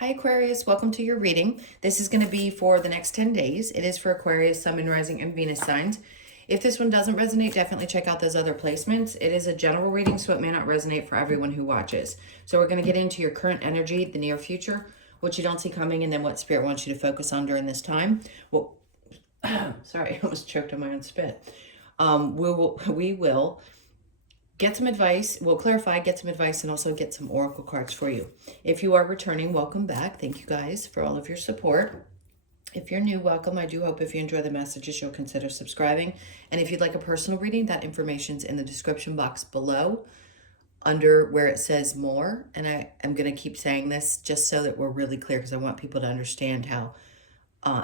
Hi Aquarius, welcome to your reading. This is going to be for the next 10 days. It is for Aquarius, Sun, Moon, Rising, and Venus signs. If this one doesn't resonate, definitely check out those other placements. It is a general reading, so it may not resonate for everyone who watches. So we're going to get into your current energy, the near future, what you don't see coming, and then what Spirit wants you to focus on during this time. Well, sorry, I almost choked on my own spit. We will get some advice, we'll clarify, get some advice, and also get some oracle cards for you. If you are returning, welcome back. Thank you guys for all of your support. If you're new, welcome. I do hope if you enjoy the messages, you'll consider subscribing. And if you'd like a personal reading, that information's in the description box below under where it says more. And I am going to keep saying this just so that we're really clear, because I want people to understand how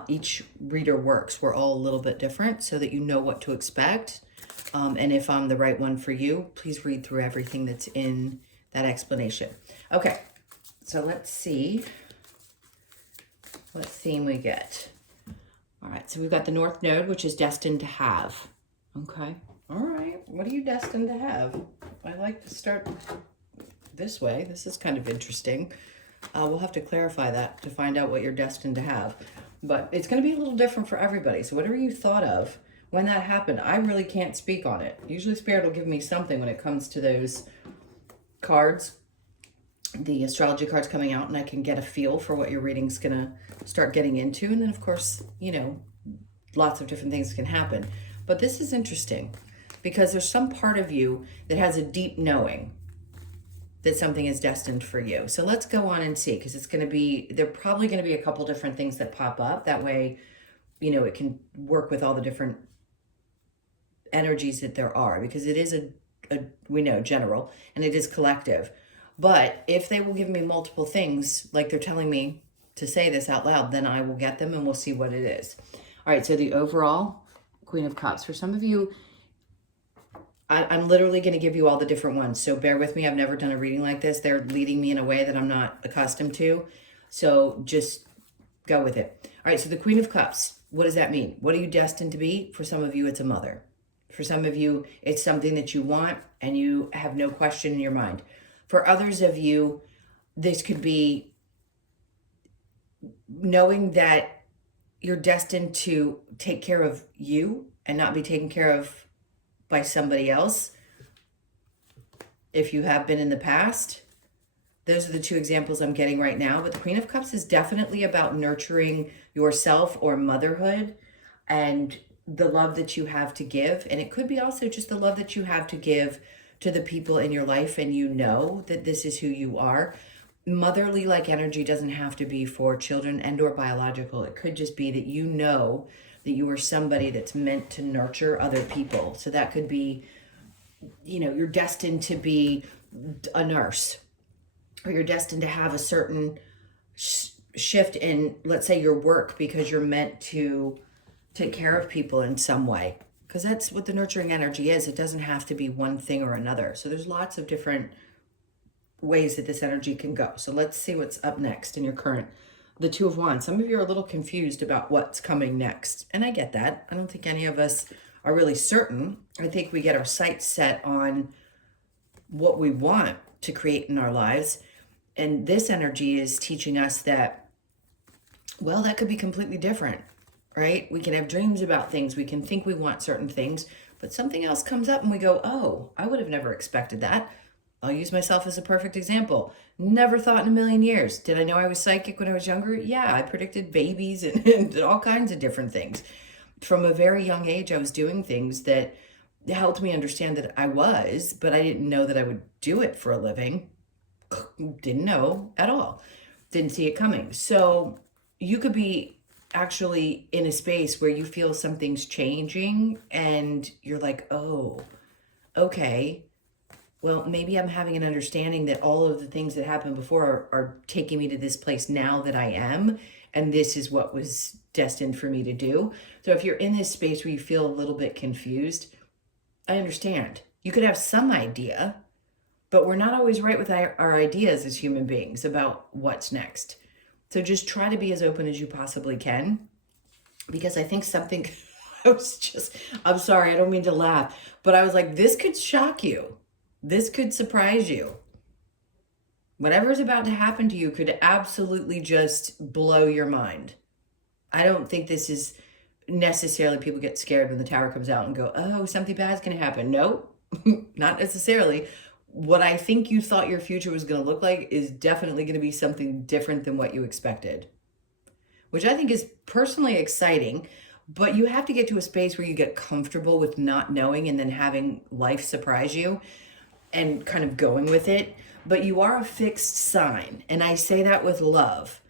each reader works. We're all a little bit different so that you know what to expect. And if I'm the right one for you, please read through everything that's in that explanation. Okay, so let's see what theme we get. All right, so we've got the North Node, which is destined to have. Okay, all right, what are you destined to have? I like to start this way. This is kind of interesting. We'll have to clarify that to find out what you're destined to have. But it's going to be a little different for everybody. So whatever you thought of when that happened, I really can't speak on it. Usually Spirit will give me something when it comes to those cards, the astrology cards coming out, and I can get a feel for what your reading's going to start getting into. And then, of course, you know, lots of different things can happen. But this is interesting because there's some part of you that has a deep knowing that something is destined for you. So let's go on and see, because it's going to be, there are probably going to be a couple different things that pop up. That way, you know, it can work with all the different energies that there are, because it is a we know, general, and it is collective. But if they will give me multiple things, like they're telling me to say this out loud, then I will get them and we'll see what it is. All right, so the overall Queen of Cups. For some of you, I'm literally going to give you all the different ones, so bear with me. I've never done a reading like this. They're leading me in a way that I'm not accustomed to, so just go with it. All right, so the Queen of Cups, what does that mean? What are you destined to be? For some of you, it's a mother. For some of you, it's something that you want and you have no question in your mind. For others of you, this could be knowing that you're destined to take care of you and not be taken care of by somebody else. If you have been in the past, those are the two examples I'm getting right now. But the Queen of Cups is definitely about nurturing yourself or motherhood and the love that you have to give. And it could be also just the love that you have to give to the people in your life, and you know that this is who you are. Motherly like energy doesn't have to be for children and or biological. It could just be that you know that you are somebody that's meant to nurture other people. So that could be, you know, you're destined to be a nurse, or you're destined to have a certain shift in, let's say, your work, because you're meant to take care of people in some way, because that's what the nurturing energy is. It doesn't have to be one thing or another. So there's lots of different ways that this energy can go. So let's see what's up next in your current. The Two of Wands. Some of you are a little confused about what's coming next, and I get that. I don't think any of us are really certain. I think we get our sights set on what we want to create in our lives, and this energy is teaching us that, well, that could be completely different. Right? We can have dreams about things. We can think we want certain things, but something else comes up and we go, oh, I would have never expected that. I'll use myself as a perfect example. Never thought in a million years. Did I know I was psychic when I was younger? Yeah, I predicted babies and all kinds of different things. From a very young age, I was doing things that helped me understand that I was, but I didn't know that I would do it for a living. Didn't know at all. Didn't see it coming. So you could be actually in a space where you feel something's changing and you're like, oh, okay, well, maybe I'm having an understanding that all of the things that happened before are taking me to this place now that I am, and this is what was destined for me to do. So if you're in this space where you feel a little bit confused, I understand. You could have some idea, but we're not always right with our ideas as human beings about what's next. So just try to be as open as you possibly can, because I think something, I'm sorry, I don't mean to laugh, but I was like, this could shock you. This could surprise you. Whatever's about to happen to you could absolutely just blow your mind. I don't think this is necessarily people get scared when the tower comes out and go, oh, something bad's going to happen. Nope, not necessarily. What I think you thought your future was going to look like is definitely going to be something different than what you expected, which I think is personally exciting. But you have to get to a space where you get comfortable with not knowing and then having life surprise you and kind of going with it. But you are a fixed sign. And I say that with love.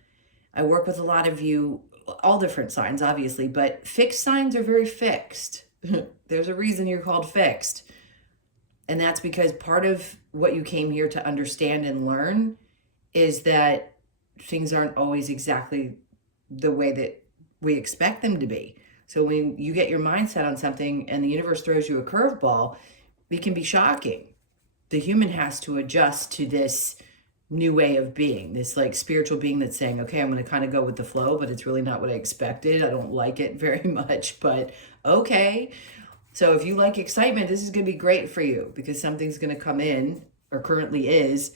I work with a lot of you, all different signs, obviously, but fixed signs are very fixed. There's a reason you're called fixed. And that's because part of what you came here to understand and learn is that things aren't always exactly the way that we expect them to be. So when you get your mindset on something and the universe throws you a curveball, it can be shocking. The human has to adjust to this new way of being, this like spiritual being that's saying, okay, I'm going to kind of go with the flow, but it's really not what I expected. I don't like it very much, but okay. So if you like excitement, this is going to be great for you because something's going to come in, or currently is,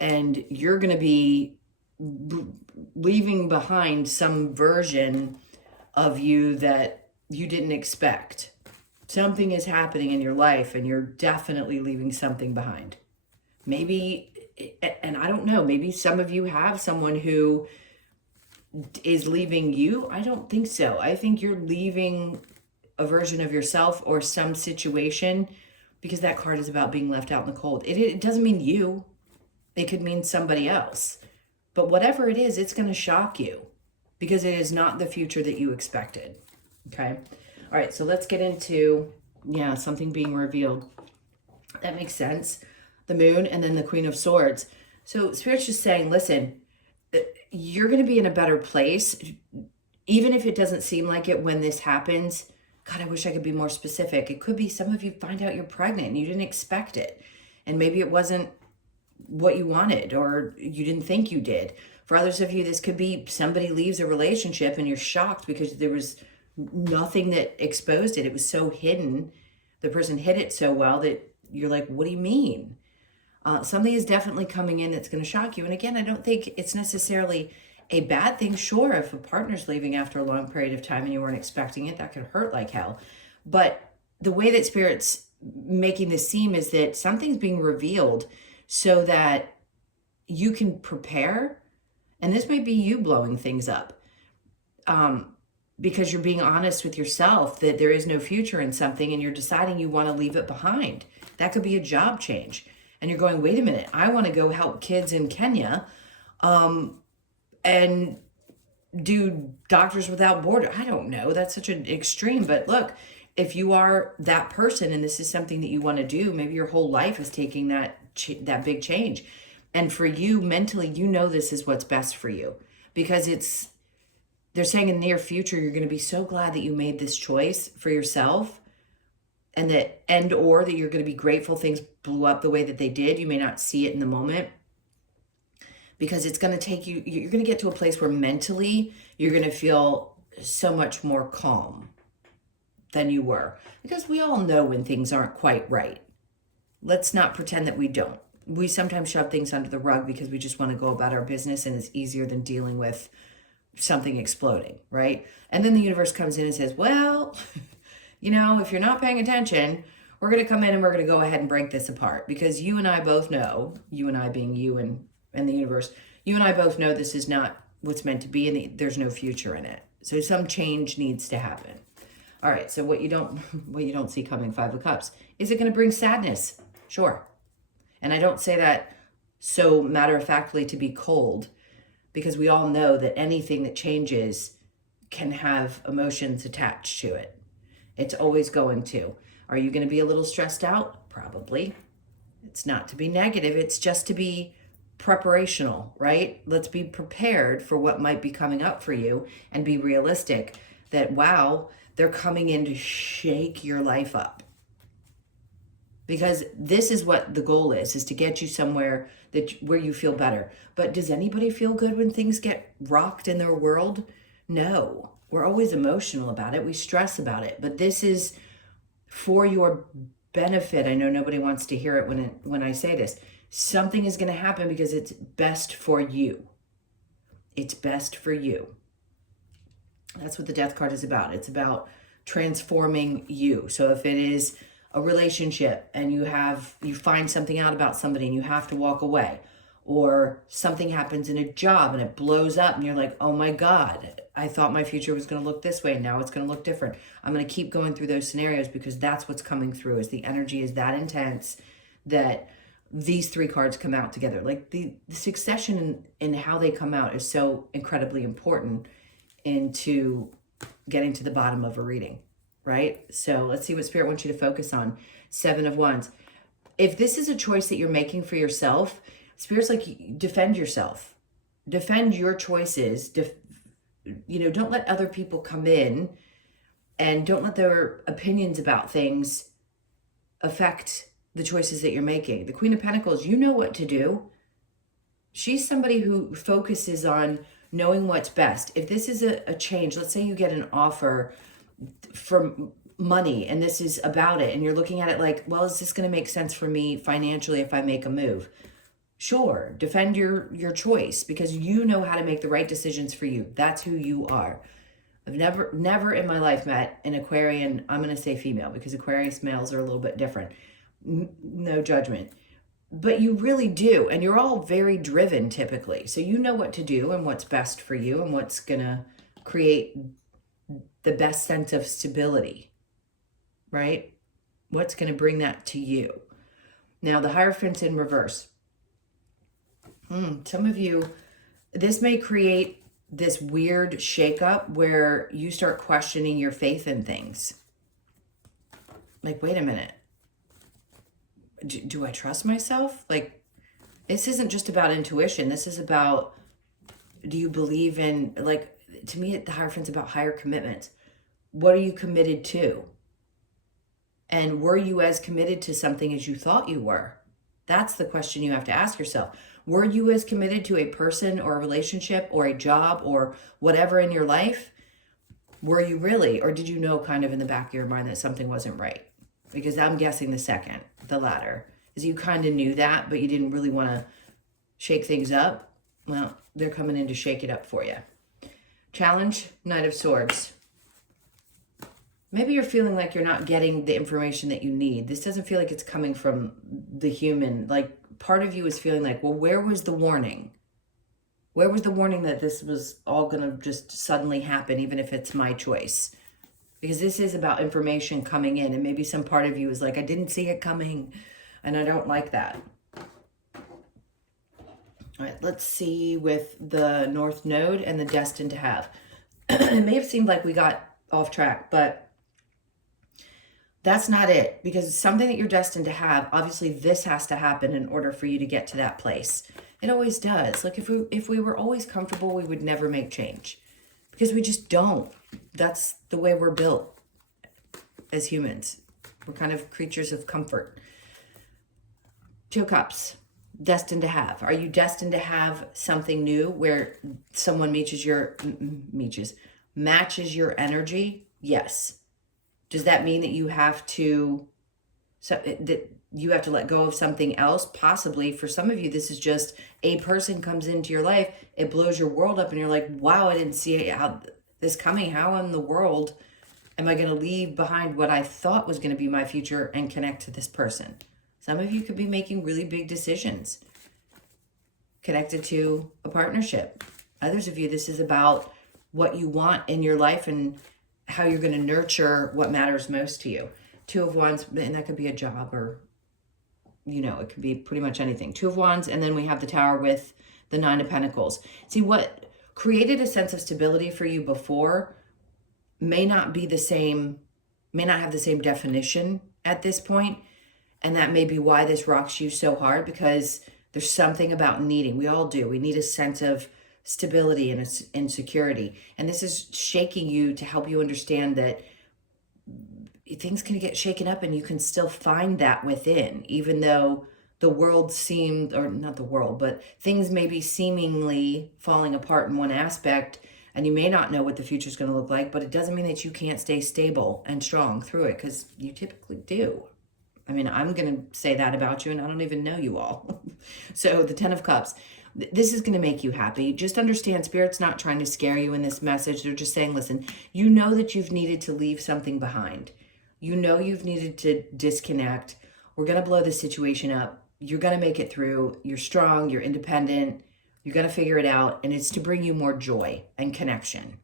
and you're going to be leaving behind some version of you that you didn't expect. Something is happening in your life and you're definitely leaving something behind. Maybe, and I don't know, maybe some of you have someone who is leaving you. I don't think so. I think you're leaving a version of yourself or some situation, because that card is about being left out in the cold. It doesn't mean you. It could mean somebody else. But whatever it is, it's going to shock you because it is not the future that you expected. Okay? All right, so let's get into, something being revealed. That makes sense. The moon and then the Queen of Swords. So Spirit's just saying, listen, you're going to be in a better place, even if it doesn't seem like it when this happens. God, I wish I could be more specific. It could be some of you find out you're pregnant and you didn't expect it. And maybe it wasn't what you wanted or you didn't think you did. For others of you, this could be somebody leaves a relationship and you're shocked because there was nothing that exposed it. It was so hidden. The person hid it so well that you're like, what do you mean? Something is definitely coming in that's going to shock you. And again, I don't think it's necessarily a bad thing. Sure, if a partner's leaving after a long period of time and you weren't expecting it, that could hurt like hell. But the way that Spirit's making this seem is that something's being revealed so that you can prepare. And this may be you blowing things up because you're being honest with yourself that there is no future in something and you're deciding you want to leave it behind. That could be a job change. And you're going, wait a minute, I want to go help kids in Kenya and do Doctors Without Borders. I don't know. That's such an extreme. But look, if you are that person and this is something that you want to do, maybe your whole life is taking that big change. And for you mentally, you know this is what's best for you because they're saying in the near future, you're going to be so glad that you made this choice for yourself and that you're going to be grateful things blew up the way that they did. You may not see it in the moment because it's going to take you, you're going to get to a place where mentally you're going to feel so much more calm than you were, because we all know when things aren't quite right. Let's not pretend that we don't. We sometimes shove things under the rug because we just want to go about our business and it's easier than dealing with something exploding, right? And then the universe comes in and says, well, if you're not paying attention, we're going to come in and we're going to go ahead and break this apart, because you and I both know, you and I being you and the universe, you and I both know this is not what's meant to be and there's no future in it. So some change needs to happen. All right, so what you don't see coming, Five of Cups. Is it going to bring sadness? Sure. And I don't say that so matter-of-factly to be cold, because we all know that anything that changes can have emotions attached to it. It's always going to. Are you going to be a little stressed out? Probably. It's not to be negative. It's just to be preparational, right? Let's be prepared for what might be coming up for you and be realistic that, wow, they're coming in to shake your life up. Because this is what the goal is to get you somewhere where you feel better. But does anybody feel good when things get rocked in their world? No. We're always emotional about it. We stress about it. But this is for your benefit. I know nobody wants to hear it when I say this. Something is going to happen because it's best for you. It's best for you. That's what the Death card is about. It's about transforming you. So if it is a relationship and you find something out about somebody and you have to walk away, or something happens in a job and it blows up and you're like, oh my God, I thought my future was going to look this way and now it's going to look different. I'm going to keep going through those scenarios because that's what's coming through, is the energy is that intense that these three cards come out together. Like the succession and how they come out is so incredibly important into getting to the bottom of a reading, right? So let's see what Spirit wants you to focus on. 7 of Wands. If this is a choice that you're making for yourself, Spirit's like, defend yourself. Defend your choices. Don't let other people come in, and don't let their opinions about things affect the choices that you're making. The Queen of Pentacles, you know what to do. She's somebody who focuses on knowing what's best. If this is a change, let's say you get an offer for money and this is about it, and you're looking at it like, well, is this going to make sense for me financially if I make a move? Sure, defend your choice because you know how to make the right decisions for you. That's who you are. I've never in my life met an Aquarian, I'm going to say female because Aquarius males are a little bit different. No judgment. But you really do. And you're all very driven typically. So you know what to do and what's best for you and what's going to create the best sense of stability, right? What's going to bring that to you? Now, the Hierophant in reverse. Some of you, this may create this weird shakeup where you start questioning your faith in things. Like, wait a minute. Do I trust myself? Like, this isn't just about intuition. This is about, do you believe in, like, to me, the Hierophant's about higher commitment. What are you committed to? And were you as committed to something as you thought you were? That's the question you have to ask yourself. Were you as committed to a person or a relationship or a job or whatever in your life? Were you really? Or did you know kind of in the back of your mind that something wasn't right? Because I'm guessing the second, the latter, is you kind of knew that, but you didn't really want to shake things up. Well, they're coming in to shake it up for you. Challenge, Knight of Swords. Maybe you're feeling like you're not getting the information that you need. This doesn't feel like it's coming from the human. Like, part of you is feeling like, well, where was the warning? Where was the warning that this was all going to just suddenly happen, even if it's my choice? Because this is about information coming in, and maybe some part of you is like, I didn't see it coming, and I don't like that. All right, let's see with the North Node and the Destined to Have. It may have seemed like we got off track, but that's not it, because it's something that you're destined to have. Obviously, this has to happen in order for you to get to that place. It always does. Like, if we were always comfortable, we would never make change, because we just don't. That's the way we're built as humans. We're kind of creatures of comfort. 2 Cups, destined to have. Are you destined to have something new where someone matches your energy? Yes. Does that mean that you have to let go of something else? Possibly. For some of you, this is just a person comes into your life, it blows your world up, and you're like, wow, I didn't see this coming. How in the world am I going to leave behind what I thought was going to be my future and connect to this person? Some of you could be making really big decisions connected to a partnership. Others of you, this is about what you want in your life and how you're going to nurture what matters most to you. 2 of Wands, and that could be a job or, it could be pretty much anything. 2 of Wands, and then we have the Tower with the 9 of Pentacles. See, what created a sense of stability for you before may not have the same definition at this point, and that may be why this rocks you so hard, because there's something about needing. We all do. We need a sense of stability and security. And this is shaking you to help you understand that things can get shaken up and you can still find that within, even though the world seemed, or not the world, but things may be seemingly falling apart in one aspect, and you may not know what the future is going to look like, but it doesn't mean that you can't stay stable and strong through it, because you typically do. I mean, I'm going to say that about you, and I don't even know you all. So the 10 of Cups, this is going to make you happy. Just understand, Spirit's not trying to scare you in this message. They're just saying, listen, you know that you've needed to leave something behind. You know you've needed to disconnect. We're going to blow this situation up. You're going to make it through. You're strong. You're independent. You're going to figure it out. And it's to bring you more joy and connection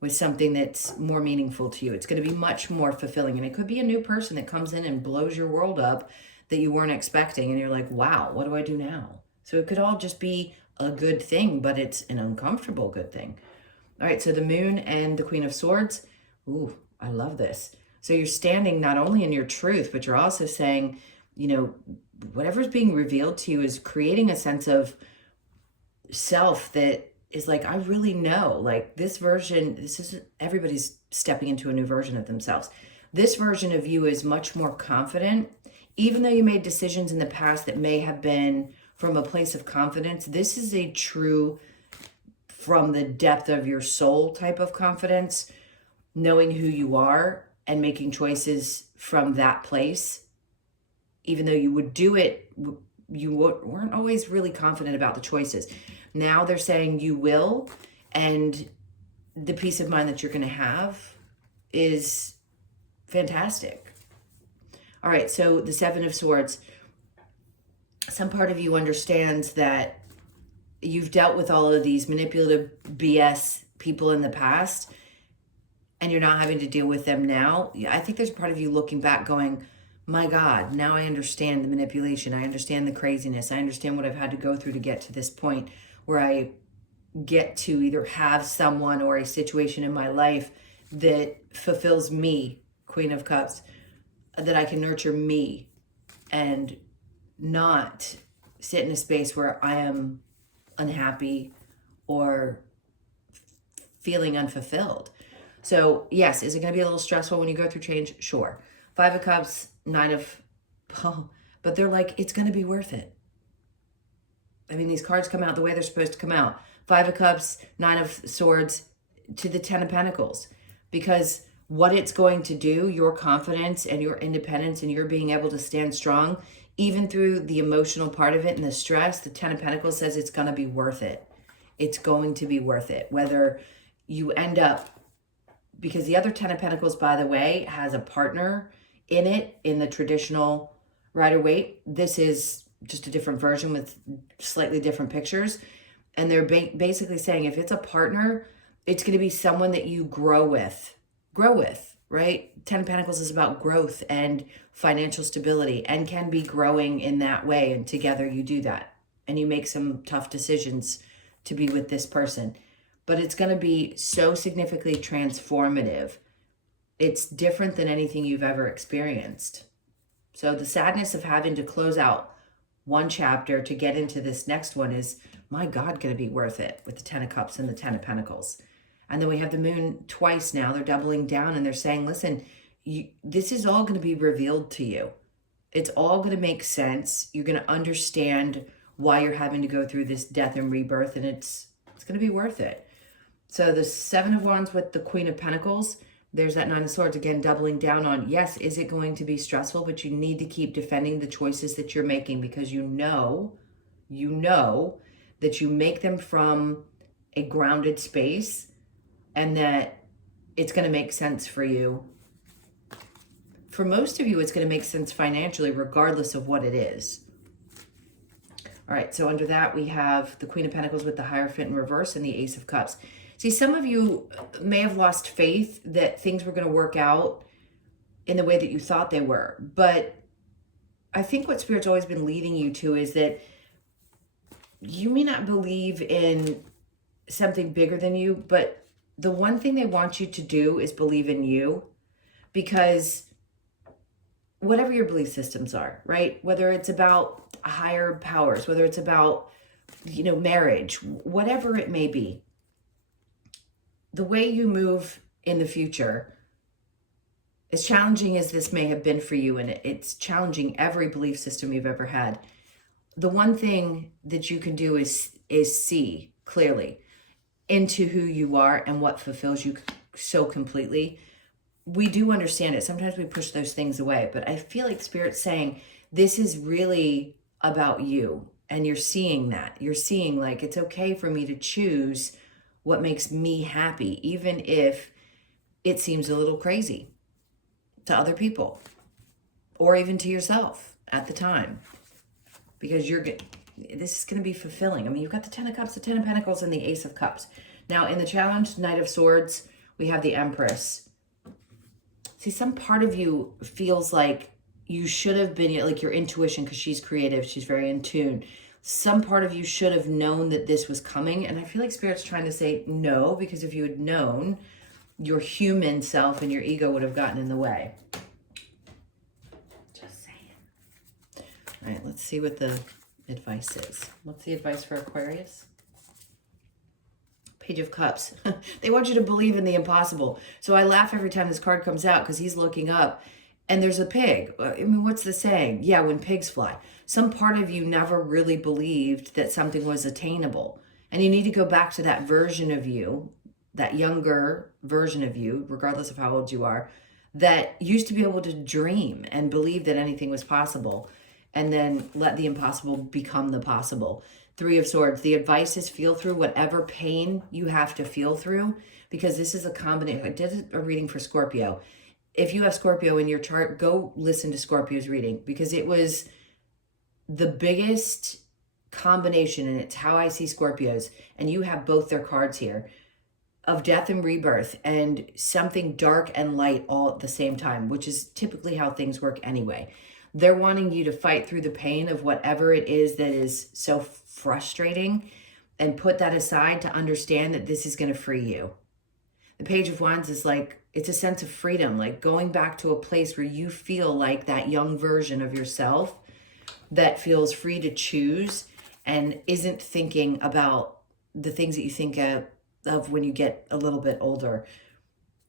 with something that's more meaningful to you. It's going to be much more fulfilling. And it could be a new person that comes in and blows your world up that you weren't expecting. And you're like, wow, what do I do now? So it could all just be a good thing, but it's an uncomfortable good thing. All right, so the Moon and the Queen of Swords. Ooh, I love this. So you're standing not only in your truth, but you're also saying, you know, whatever's being revealed to you is creating a sense of self that is like, I really know, like this version, this is, everybody's stepping into a new version of themselves. This version of you is much more confident. Even though you made decisions in the past that may have been from a place of confidence, this is a true, from the depth of your soul type of confidence, knowing who you are and making choices from that place. Even though you would do it, you weren't always really confident about the choices. Now they're saying you will, and the peace of mind that you're going to have is fantastic. All right, so the Seven of Swords. Some part of you understands that you've dealt with all of these manipulative BS people in the past, and you're not having to deal with them now. I think there's part of you looking back going, my God, now I understand the manipulation. I understand the craziness. I understand what I've had to go through to get to this point where I get to either have someone or a situation in my life that fulfills me, Queen of Cups, that I can nurture me and not sit in a space where I am unhappy or feeling unfulfilled. So yes, is it going to be a little stressful when you go through change? Sure. Five of Cups, Nine of, but they're like, it's going to be worth it. I mean, these cards come out the way they're supposed to come out. Five of Cups, Nine of Swords to the Ten of Pentacles. Because what it's going to do, your confidence and your independence and your being able to stand strong, even through the emotional part of it and the stress, the Ten of Pentacles says it's going to be worth it. It's going to be worth it. Whether you end up, because the other Ten of Pentacles, by the way, has a partner in it in the traditional Rider-Waite. This is just a different version with slightly different pictures. And they're basically saying if it's a partner, it's going to be someone that you grow with, right? Ten of Pentacles is about growth and financial stability and can be growing in that way. And together you do that. And you make some tough decisions to be with this person. But it's going to be so significantly transformative. It's different than anything you've ever experienced. So the sadness of having to close out one chapter to get into this next one is, my God, going to be worth it with the Ten of Cups and the Ten of Pentacles. And then we have the Moon twice now. They're doubling down and they're saying, listen, this is all going to be revealed to you. It's all going to make sense. You're going to understand why you're having to go through this death and rebirth, and it's going to be worth it. So the Seven of Wands with the Queen of Pentacles, there's that Nine of Swords, again, doubling down on, yes, is it going to be stressful? But you need to keep defending the choices that you're making because you know that you make them from a grounded space and that it's going to make sense for you. For most of you, it's going to make sense financially, regardless of what it is. All right, so under that, we have the Queen of Pentacles with the Hierophant in reverse and the Ace of Cups. See, some of you may have lost faith that things were going to work out in the way that you thought they were. But I think what Spirit's always been leading you to is that you may not believe in something bigger than you, but the one thing they want you to do is believe in you, because whatever your belief systems are, right? Whether it's about higher powers, whether it's about, marriage, whatever it may be, the way you move in the future, as challenging as this may have been for you, and it's challenging every belief system you've ever had, the one thing that you can do is see clearly into who you are and what fulfills you so completely. we do understand it. Sometimes we push those things away, but I feel like Spirit's saying this is really about you. And you're seeing that. You're seeing like it's okay for me to choose what makes me happy, even if it seems a little crazy to other people or even to yourself at the time, because this is going to be fulfilling. I mean, you've got the 10 of Cups, the 10 of Pentacles, and the Ace of Cups. Now in the challenge, Knight of Swords, we have the Empress. See, some part of you feels like you should have been, like your intuition, because she's creative, she's very in tune. Some part of you should have known that this was coming. And I feel like Spirit's trying to say no, because if you had known, your human self and your ego would have gotten in the way. Just saying. All right, let's see what the advice is. What's the advice for Aquarius? Page of Cups. They want you to believe in the impossible. So I laugh every time this card comes out, because he's looking up and there's a pig. I mean, what's the saying? Yeah, when pigs fly. Some part of you never really believed that something was attainable. And you need to go back to that version of you, that younger version of you, regardless of how old you are, that used to be able to dream and believe that anything was possible, and then let the impossible become the possible. Three of Swords. The advice is feel through whatever pain you have to feel through, because this is a combination. I did a reading for Scorpio. If you have Scorpio in your chart, go listen to Scorpio's reading, because it was the biggest combination, and it's how I see Scorpios, and you have both their cards here, of death and rebirth and something dark and light all at the same time, which is typically how things work anyway. They're wanting you to fight through the pain of whatever it is that is so frustrating, and put that aside to understand that this is going to free you. The Page of Wands is like, it's a sense of freedom, like going back to a place where you feel like that young version of yourself that feels free to choose and isn't thinking about the things that you think of when you get a little bit older.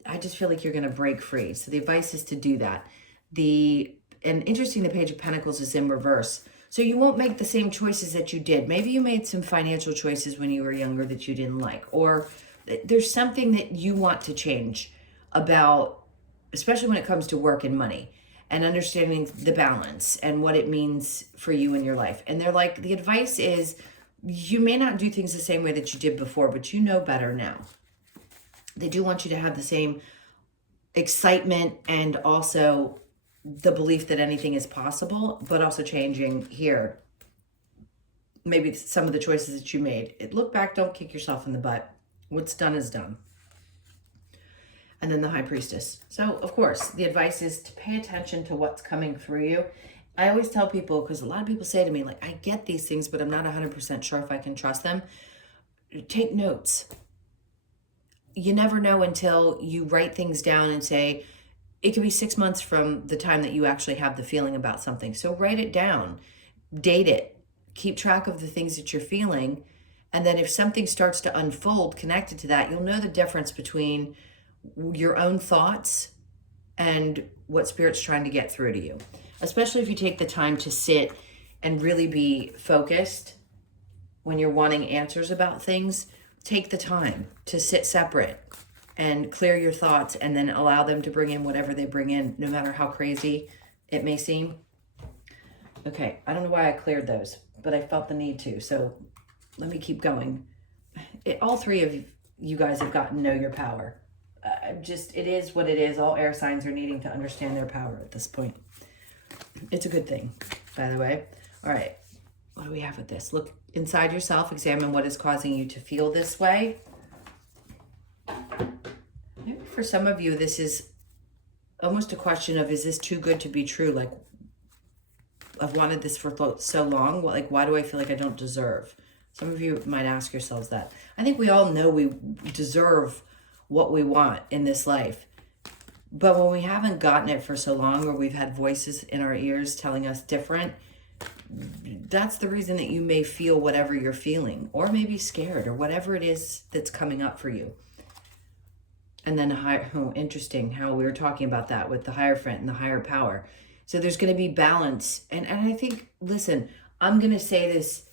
I just feel like you're going to break free. So the advice is to do that. And interesting, the Page of Pentacles is in reverse. So you won't make the same choices that you did. Maybe you made some financial choices when you were younger that you didn't like, or there's something that you want to change about, especially when it comes to work and money and understanding the balance and what it means for you in your life. And they're like, the advice is you may not do things the same way that you did before, but you know better now. They do want you to have the same excitement and also the belief that anything is possible, but also changing here. Maybe some of the choices that you made. Look back, don't kick yourself in the butt. What's done is done. And then the High Priestess. So, of course, the advice is to pay attention to what's coming through you. I always tell people, because a lot of people say to me, like, I get these things, but I'm not 100% sure if I can trust them. Take notes. You never know until you write things down and say, it could be 6 months from the time that you actually have the feeling about something. So write it down, date it, keep track of the things that you're feeling. And then if something starts to unfold connected to that, you'll know the difference between your own thoughts and what Spirit's trying to get through to you. Especially if you take the time to sit and really be focused when you're wanting answers about things. Take the time to sit separate and clear your thoughts, and then allow them to bring in whatever they bring in, no matter how crazy it may seem. Okay, I don't know why I cleared those, but I felt the need to. So let me keep going. All three of you guys have gotten to know your power. It is what it is. All air signs are needing to understand their power at this point. It's a good thing, by the way. All right, what do we have with this? Look inside yourself, examine what is causing you to feel this way. Maybe for some of you, this is almost a question of, is this too good to be true? Like, I've wanted this for so long. Like, why do I feel like I don't deserve? Some of you might ask yourselves that. I think we all know we deserve what we want in this life. But when we haven't gotten it for so long, or we've had voices in our ears telling us different, that's the reason that you may feel whatever you're feeling, or maybe scared, or whatever it is that's coming up for you. And then, interesting how we were talking about that with the Hierophant and the higher power. So there's going to be balance. And I think, listen, I'm going to say this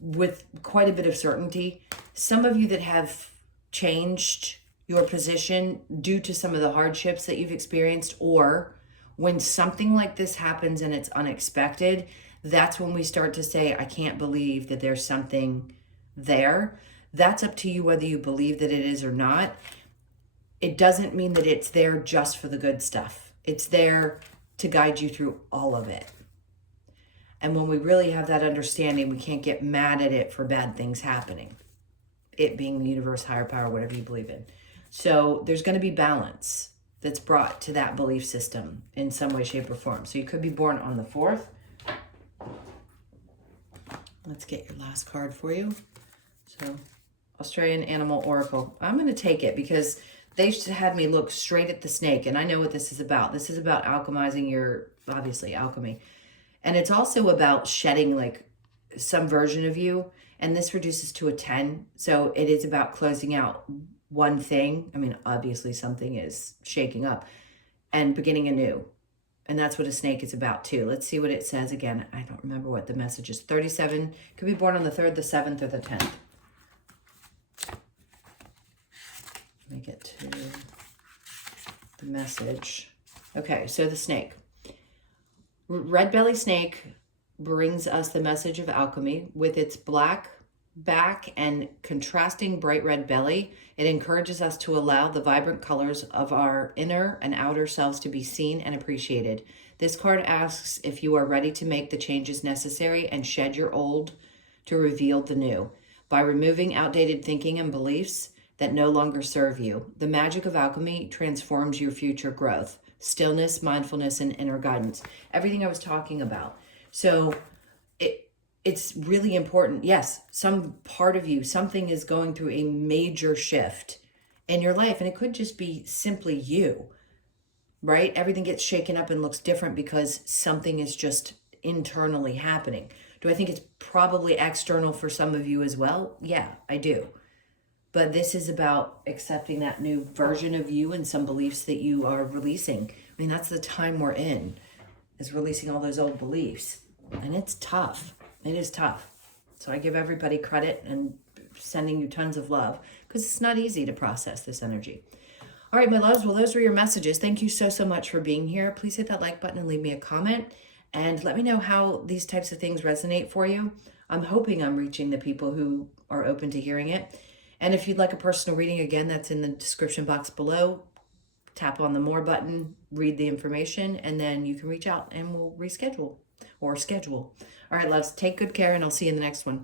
with quite a bit of certainty. Some of you that have changed your position due to some of the hardships that you've experienced, or when something like this happens and it's unexpected, that's when we start to say, I can't believe that there's something there. That's up to you whether you believe that it is or not. It doesn't mean that it's there just for the good stuff. It's there to guide you through all of it. And when we really have that understanding, we can't get mad at it for bad things happening. It being the universe, higher power, whatever you believe in. So there's going to be balance that's brought to that belief system in some way, shape, or form. So you could be born on the 4th. Let's get your last card for you. So Australian Animal Oracle. I'm going to take it because they had me look straight at the snake, and I know what this is about. This is about alchemizing your, obviously, alchemy. And it's also about shedding like some version of you. And this reduces to a 10. So it is about closing out one thing. I mean, obviously something is shaking up and beginning anew. And that's what a snake is about too. Let's see what it says again. I don't remember what the message is. 37. Could be born on the 3rd, the 7th, or the 10th. Let me get to the message. Okay, so the snake. Red belly snake brings us the message of alchemy. With its black back and contrasting bright red belly, it encourages us to allow the vibrant colors of our inner and outer selves to be seen and appreciated. This card asks if you are ready to make the changes necessary and shed your old to reveal the new. By removing outdated thinking and beliefs that no longer serve you, the magic of alchemy transforms your future growth. Stillness, mindfulness, and inner guidance. Everything I was talking about. So it's really important. Yes, some part of you, something is going through a major shift in your life. And it could just be simply you, right? Everything gets shaken up and looks different because something is just internally happening. Do I think it's probably external for some of you as well? Yeah, I do. But this is about accepting that new version of you and some beliefs that you are releasing. I mean, that's the time we're in, is releasing all those old beliefs. And it's tough. It is tough. So I give everybody credit and sending you tons of love because it's not easy to process this energy. All right, my loves. Well, those were your messages. Thank you so, so much for being here. Please hit that like button and leave me a comment. And let me know how these types of things resonate for you. I'm hoping I'm reaching the people who are open to hearing it. And if you'd like a personal reading, again, that's in the description box below. Tap on the more button, read the information, and then you can reach out and we'll reschedule or schedule. All right, loves, take good care, and I'll see you in the next one.